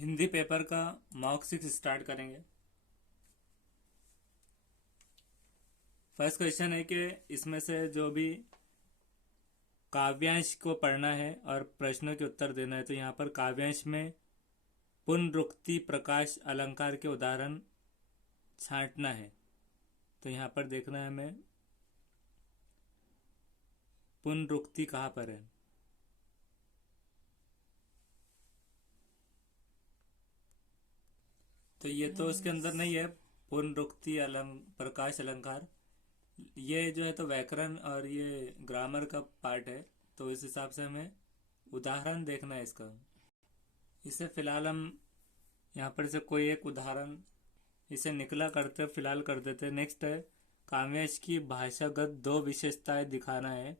Hindi paper का mock 6 start करेंगे। First question है कि इसमें से जो भी काव्यांश को पढ़ना है और प्रश्नों के उत्तर देना है। तो यहाँ पर काव्यांश में पुनरुक्ति, प्रकाश, अलंकार के उदाहरण छांटना है। तो यहाँ पर देखना है हमें पुनरुक्ति कहाँ पर है। तो ये तो उसके अंदर नहीं है। पुनरुक्ति, प्रकाश, अलंकार, ये जो है तो व्याकरण और ये ग्रामर का पार्ट है। तो इस हिसाब से हमें उदाहरण देखना है इसका। इसे फिलहाल हम यहाँ पर से कोई एक उदाहरण इसे निकला करते फिलहाल कर देते। नेक्स्ट है काव्यांश की भाषागत दो विशेषताएं दिखाना है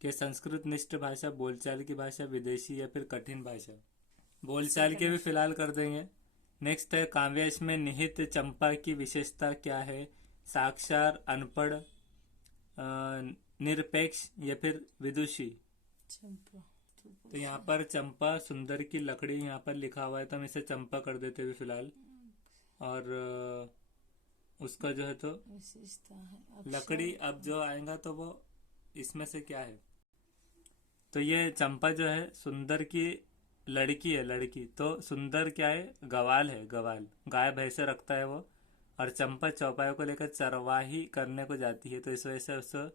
कि संस्कृत निष्ठ भाषा, बोलचाल की भाषा, विदेशी या फिर कठिन भाषा। बोलचाल के भी फिलहाल कर देंगे। नेक्स्ट है काव्यांश में निहित चंपा की विशेषता क्या है, साक्षर, अनपढ़, निरपेक्ष या फिर विदुषी। चंपा तो यहाँ पर चंपा सुंदर की लकड़ी यहाँ पर लिखा हुआ है, तो हम इसे चंपा कर देते हुए फिलहाल। और उसका जो है तो विशेषता है लकड़ी, अब जो आएगा तो वो इसमें से क्या है। तो ये चंपा जो है सुंदर की लड़की है, लड़की। तो सुंदर क्या है, गवाल है, गवाल, गाय भैंसे रखता है वो। और चंपा चौपायों को लेकर चरवाही करने को जाती है। तो इस वजह से उसको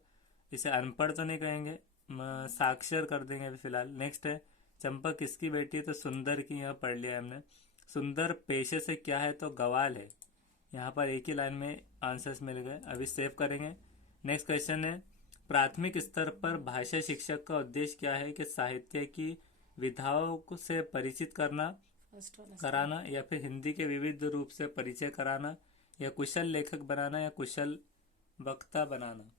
इसे अनपढ़ तो नहीं कहेंगे, साक्षर कर देंगे अभी फिलहाल। नेक्स्ट है चंपा किसकी बेटी है, तो सुंदर की। यहाँ पढ़ लिया हमने। सुंदर पेशे से क्या है, तो गवाल है। यहाँ पर एक ही लाइन में आंसर्स मिल गए, अभी सेव करेंगे। नेक्स्ट क्वेश्चन है प्राथमिक स्तर पर भाषा शिक्षक का उद्देश्य क्या है, कि साहित्य की विधाओं से परिचित कराना या फिर हिंदी के विविध रूप से परिचय कराना, या कुशल लेखक बनाना, या कुशल वक्ता बनाना।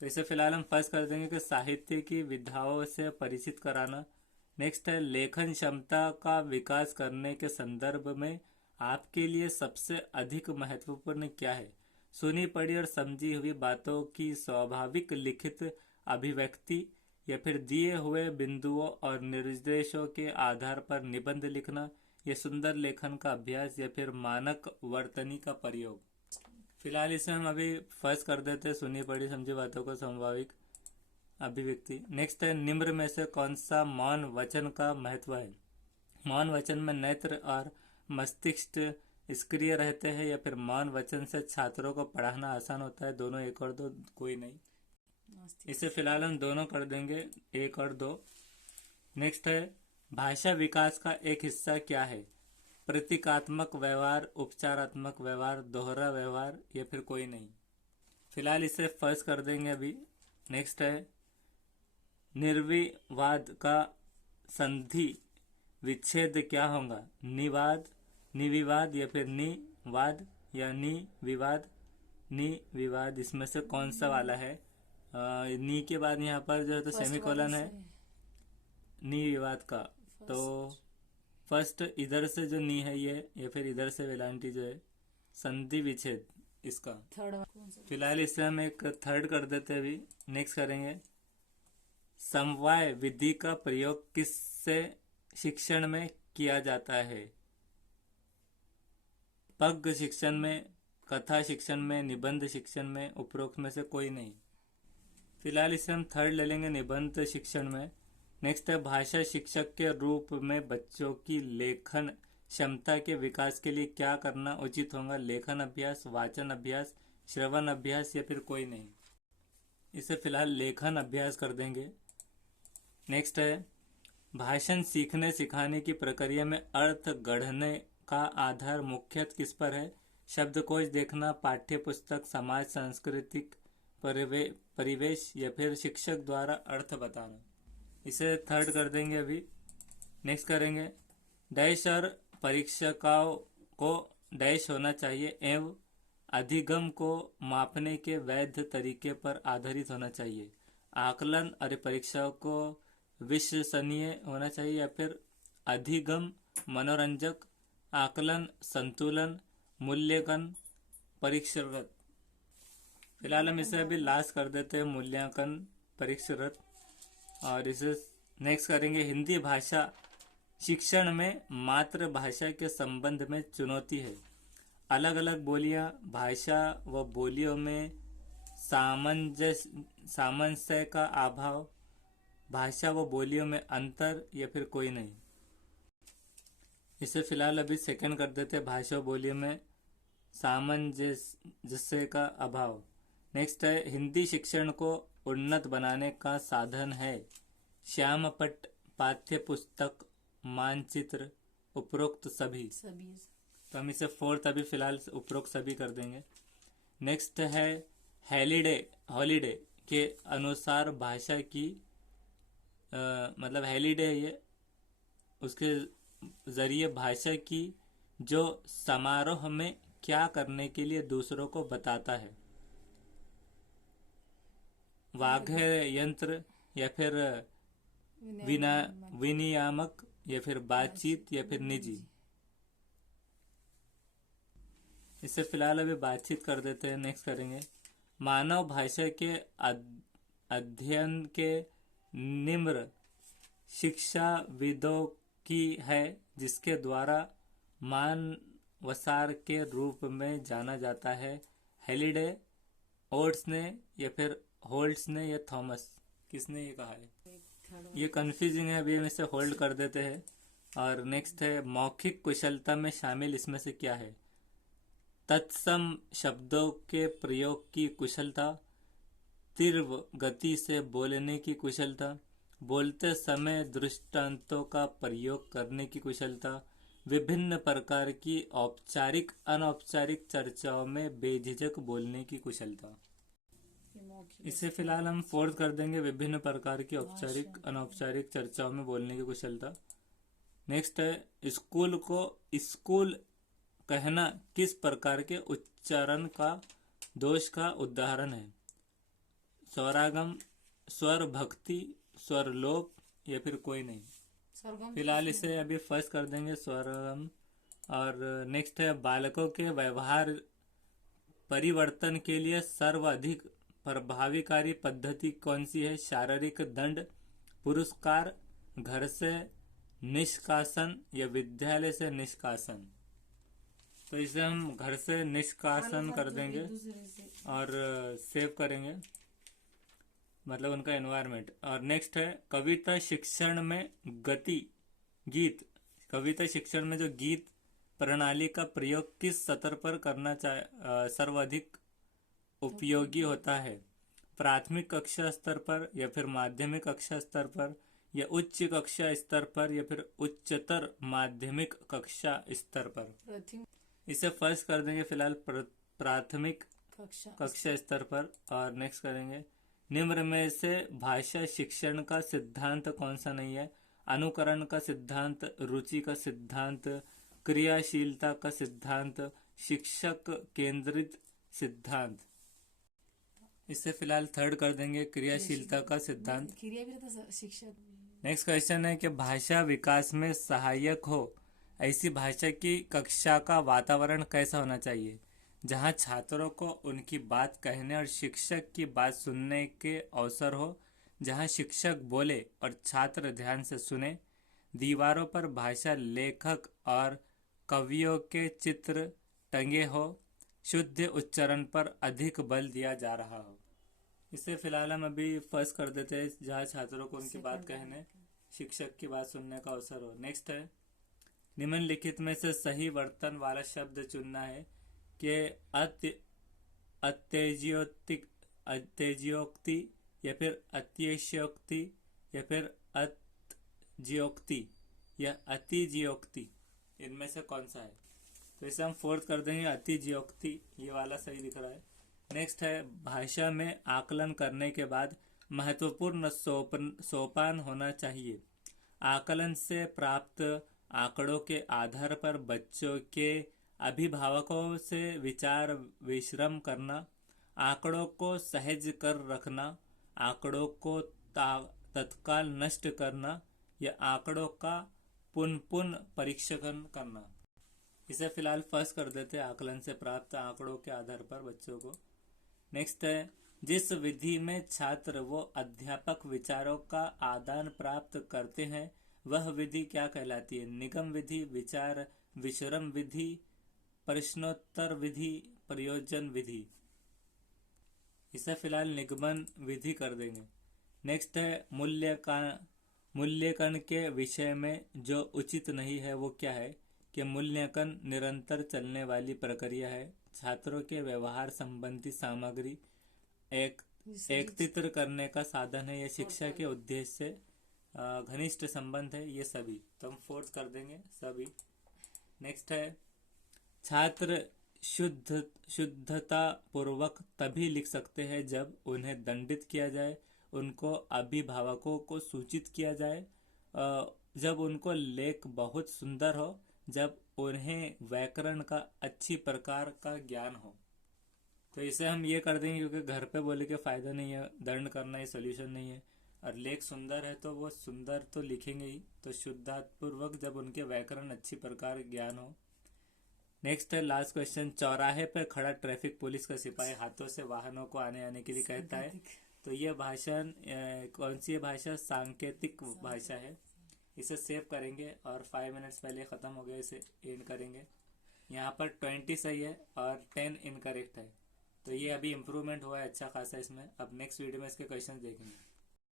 तो इसे फिलहाल हम फर्स्ट कर देंगे कि साहित्य की विधाओं से परिचित कराना। नेक्स्ट है लेखन क्षमता का विकास करने के संदर्भ में आपके लिए सबसे अधिक महत्वपूर्ण क्या है, सुनी पढ़ी और समझी हुई बातों की स्वाभाविक लिखित अभिव्यक्ति, या फिर दिए हुए बिंदुओं और निर्देशों के आधार पर निबंध लिखना, या सुंदर लेखन का अभ्यास, या फिर मानक वर्तनी का प्रयोग। फिलहाल इसे हम अभी फर्स्ट कर देते, सुनी पढ़ी समझी बातों को स्वाभाविक अभिव्यक्ति। नेक्स्ट है निम्न में से कौन सा मौन वचन का महत्व है। मौन वचन में नेत्र और मस्तिष्क सक्रिय रहते हैं, या फिर मौन वचन से छात्रों को पढ़ाना आसान होता है। दोनों एक और दो, कोई नहीं। इसे फिलहाल हम दोनों कर देंगे, एक और दो। नेक्स्ट है भाषा विकास का एक हिस्सा क्या है, प्रतीकात्मक व्यवहार, उपचारात्मक व्यवहार, दोहरा व्यवहार, या फिर कोई नहीं। फिलहाल इसे फर्स्ट कर देंगे अभी। नेक्स्ट है निर्विवाद का संधि विच्छेद क्या होगा, निवाद, निविवाद, या फिर निवाद, या निविवाद। निविवाद इसमें से कौन सा वाला है। नी के बाद यहाँ पर जो है तो सेमीकोलन है निविवाद का। तो फर्स्ट इधर से जो नी है ये, या फिर इधर से वेलांटी जो है संधि विच्छेद इसका। फिलहाल इसे हम एक थर्ड कर देते हैं अभी। नेक्स्ट करेंगे समवाय विधि का प्रयोग किससे शिक्षण में किया जाता है, पग शिक्षण में, कथा शिक्षण में, निबंध शिक्षण में, उपरोक्त में से कोई नहीं। फिलहाल इसे हम थर्ड ले लेंगे, निबंध शिक्षण में। नेक्स्ट है भाषा शिक्षक के रूप में बच्चों की लेखन क्षमता के विकास के लिए क्या करना उचित होगा, लेखन अभ्यास, वाचन अभ्यास, श्रवण अभ्यास, या फिर कोई नहीं। इसे फिलहाल लेखन अभ्यास कर देंगे। नेक्स्ट है भाषण सीखने सिखाने की प्रक्रिया में अर्थ गढ़ने का आधार मुख्यतः किस पर है, शब्दकोश देखना, पाठ्य पुस्तक, समाज सांस्कृतिक परिवेश, या फिर शिक्षक द्वारा अर्थ बताना। इसे थर्ड कर देंगे अभी। नेक्स्ट करेंगे डैश और परीक्षकों को डैश होना चाहिए एवं अधिगम को मापने के वैध तरीके पर आधारित होना चाहिए, आकलन और परीक्षाओं को विश्वसनीय होना चाहिए, या फिर अधिगम मनोरंजक, आकलन संतुलन, मूल्यांकन परीक्षारत। फिलहाल हम इसे अभी लास्ट कर देते हैं, मूल्यांकन परीक्षारत। और इसे नेक्स्ट करेंगे हिंदी भाषा शिक्षण में मातृभाषा के संबंध में चुनौती है। अलग अलग बोलियां, भाषा व बोलियों में सामंजस्य का अभाव, भाषा व बोलियों में अंतर या फिर कोई नहीं। इसे फिलहाल अभी सेकंड कर देते हैं, भाषा व बोलियों में सामंजस्य का अभाव। नेक्स्ट है, हिंदी शिक्षण को उन्नत बनाने का साधन है। श्यामपट्ट, पाठ्य पुस्तक, मानचित्र, उपरोक्त सभी। तो हम इसे फोर्थ अभी फिलहाल उपरोक्त सभी कर देंगे। नेक्स्ट है, हॉलीडे के अनुसार भाषा की मतलब हॉलीडे ये उसके जरिए भाषा की जो समारोह में क्या करने के लिए दूसरों को बताता है। वाग्य यंत्र या फिर विनियामक या फिर बातचीत या फिर निजी। इसे फिलहाल अभी बातचीत कर देते हैं, नेक्स्ट करेंगे। मानव भाषा के अध्ययन के निम्न शिक्षाविदों की है, जिसके द्वारा मानवसार के रूप में जाना जाता है। हेलिडे, ओट्स ने या फिर होल्ट्स ने या थॉमस, किसने ये कहा है? ये कंफ्यूजिंग है, अभी हम इसे होल्ड कर देते हैं। और नेक्स्ट है, मौखिक कुशलता में शामिल इसमें से क्या है? तत्सम शब्दों के प्रयोग की कुशलता, तीव्र गति से बोलने की कुशलता, बोलते समय दृष्टांतों का प्रयोग करने की कुशलता, विभिन्न प्रकार की औपचारिक अनौपचारिक चर्चाओं में बेझिझक बोलने की कुशलता। इसे फिलहाल हम फोर्थ कर देंगे, विभिन्न प्रकार की औपचारिक अनौपचारिक चर्चाओं में बोलने की कुशलता। नेक्स्ट है, स्कूल को स्कूल कहना किस प्रकार के उच्चारण का दोष का उदाहरण है? स्वरागम, स्वर भक्ति, स्वर लोप या फिर कोई नहीं। फिलहाल इसे अभी फर्स्ट कर देंगे, स्वरगम। और नेक्स्ट है, बालकों के व्यवहार परिवर्तन के लिए सर्वाधिक प्रभावीकारी पद्धति कौन सी है? शारीरिक दंड, पुरस्कार, घर से निष्कासन या विद्यालय से निष्कासन। तो इसे हम घर से निष्कासन कर देंगे और सेव करेंगे, मतलब उनका एनवायरनमेंट। और नेक्स्ट है, कविता शिक्षण में गीत, कविता शिक्षण में जो गीत प्रणाली का प्रयोग किस स्तर पर करना सर्वाधिक उपयोगी होता है? प्राथमिक कक्षा स्तर पर या फिर माध्यमिक कक्षा स्तर पर या उच्च कक्षा स्तर पर या फिर उच्चतर माध्यमिक कक्षा स्तर पर? इसे फर्स्ट कर देंगे फिलहाल, प्राथमिक कक्षा स्तर पर। और नेक्स्ट करेंगे, निम्न में से भाषा शिक्षण का सिद्धांत कौन सा नहीं है? अनुकरण का सिद्धांत, रुचि का सिद्धांत, क्रियाशीलता का सिद्धांत, शिक्षक केंद्रित सिद्धांत। इसे फिलहाल थर्ड कर देंगे, क्रियाशीलता का सिद्धांत। नेक्स्ट क्वेश्चन है कि भाषा विकास में सहायक हो ऐसी भाषा की कक्षा का वातावरण कैसा होना चाहिए? जहां छात्रों को उनकी बात कहने और शिक्षक की बात सुनने के अवसर हो, जहां शिक्षक बोले और छात्र ध्यान से सुने, दीवारों पर भाषा लेखक और कवियों के चित्र टंगे हो, शुद्ध उच्चारण पर अधिक बल दिया जा रहा हो। इसे फिलहाल हम अभी फर्स्ट कर देते हैं, जहाँ छात्रों को उनकी बात कहने, शिक्षक की बात सुनने का अवसर हो। नेक्स्ट है, निम्नलिखित में से सही वर्तन वाला शब्द चुनना है कि अत्यज्योक्ति या फिर अत्यशयोक्ति या फिर अत्यज्योक्ति या अतिज्योक्ति, इनमें से कौन सा है? तो इसे हम फोर्थ कर देंगे, अतिज्योक्ति, ये वाला सही दिख रहा है। नेक्स्ट है, भाषा में आकलन करने के बाद महत्वपूर्ण सोपान होना चाहिए। आकलन से प्राप्त आंकड़ों के आधार पर बच्चों के अभिभावकों से विचार विश्रम करना, आंकड़ों को सहज कर रखना, आंकड़ों को तत्काल नष्ट करना या आंकड़ों का पुनः परीक्षण करना। इसे फिलहाल फर्स्ट कर देते हैं, आकलन से प्राप्त आंकड़ों के आधार पर बच्चों को। नेक्स्ट है, जिस विधि में छात्र व अध्यापक विचारों का आदान प्राप्त करते हैं वह विधि क्या कहलाती है? निगम विधि, विचार विश्रम विधि, प्रश्नोत्तर विधि, प्रयोजन विधि। इसे फिलहाल निगमन विधि कर देंगे। नेक्स्ट है मूल्यांकन के विषय में जो उचित नहीं है वो क्या है? कि मूल्यांकन निरंतर चलने वाली प्रक्रिया है। छात्रों के व्यवहार संबंधी सामग्री एकत्रित करने का साधन है। यह शिक्षा के उद्देश्य से घनिष्ठ संबंध है। ये सभी तो हम फोर्थ कर देंगे सभी। नेक्स्ट है छात्र शुद्धता पूर्वक तभी लिख सकते हैं जब उन्हें दंडित किया जाए, उनको अभिभावकों को सूचित किया जाए, जब उनको लेख बहुत सुंदर हो, जब उन्हें व्याकरण का अच्छी प्रकार का ज्ञान हो। तो इसे हम ये कर देंगे क्योंकि घर पे बोले के फायदा नहीं है, दंड करना ये सोल्यूशन नहीं है। और लेख सुंदर है तो वो सुंदर तो लिखेंगे ही। तो शुद्धापूर्वक जब उनके व्याकरण अच्छी प्रकार ज्ञान हो। नेक्स्ट है लास्ट क्वेश्चन, चौराहे पर खड़ा ट्रैफिक पुलिस का सिपाही हाथों से वाहनों को आने आने के लिए कहता है। तो ये भाषण कौन सी भाषा? सांकेतिक भाषा है। इसे सेव करेंगे और 5 मिनट्स पहले ख़त्म हो गया, इसे एंड करेंगे। यहाँ पर 20 सही है और 10 इनकरेक्ट है। तो ये अभी इम्प्रूवमेंट हुआ है अच्छा खासा इसमें। अब नेक्स्ट वीडियो में इसके क्वेश्चन देखेंगे।